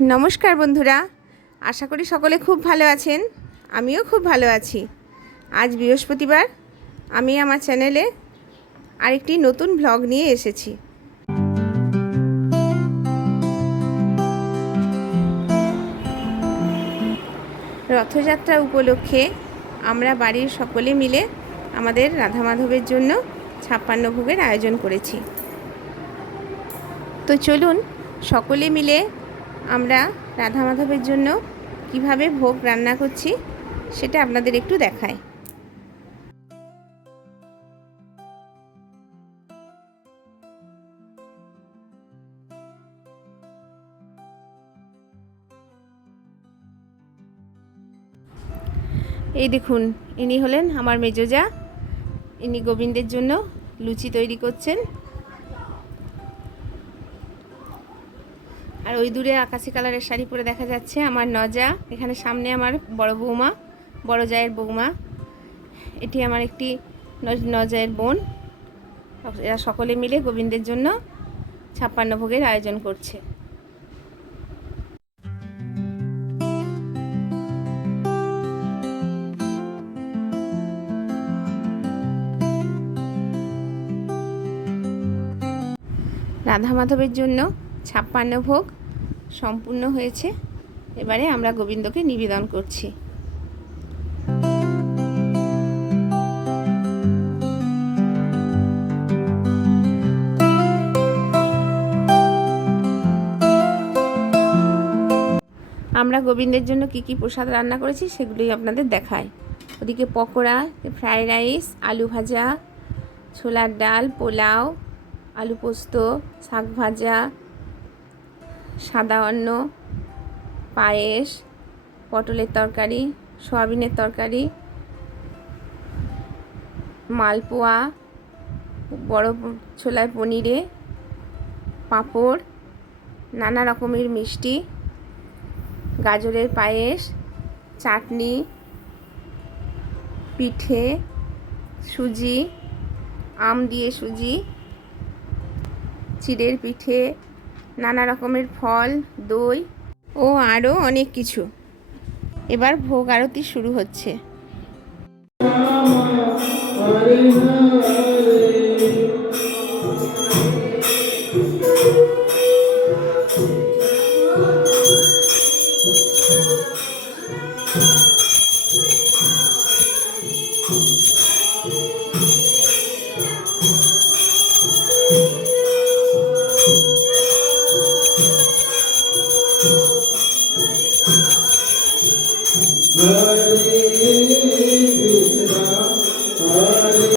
নমস্কার বন্ধুরা, আশা করি সকলে খুব ভালো আছেন। আমিও খুব ভালো আছি। আজ বৃহস্পতিবার, আমি আমার চ্যানেলে আরেকটি নতুন ব্লগ নিয়ে এসেছি। রথযাত্রা উপলক্ষে আমরা বাড়ির সকলে মিলে আমাদের রাধা মাধবের জন্য 56 ভোগের আয়োজন করেছি। তো চলুন সকলে মিলে আমরা রাধা মাধবের জন্য কিভাবে ভোগ রান্না করছি সেটা আপনাদের একটু দেখাই। এই দেখুন, ইনি হলেন আমার মেজোজা। ইনি গোবিন্দের জন্য লুচি তৈরি করছেন। আর ওই দূরে আকাশি কালারের শাড়ি পরে দেখা যাচ্ছে আমার নজা। এখানে সামনে আমার বড় বৌমা, বড় জায়ের বৌমা। এটি আমার একটি নজায়ের বোন। এরা সকলে মিলে গোবিন্দের জন্য 56 ভোগের আয়োজন করছে। রাধা মাধবের জন্য 56 ভোগ সম্পূর্ণ হয়েছে। এবারে আমরা গোবিন্দকে নিবেদন করছি। আমরা গোবিন্দের জন্য কি কি প্রসাদ রান্না করেছি সেগুলোই আপনাদের দেখাই। ওদিকে পকোড়া, ফ্রাইড রাইস, আলু ভাজা, ছোলার ডাল, পোলাও, আলু পোস্ত, শাক ভাজা, সাদা অন্ন, পায়েস, পটলের তরকারি, সয়াবিনের তরকারি, মালপোয়া, বড় ছোলার পনিরে, পাঁপড়, নানা রকমের মিষ্টি, গাজরের পায়েস, চাটনি, পিঠে, সুজি, আম দিয়ে সুজি, চিড়ের পিঠে, নানা রকমের ফল, দই ও আরও অনেক কিছু। এবার ভোগ আরতি শুরু হচ্ছে।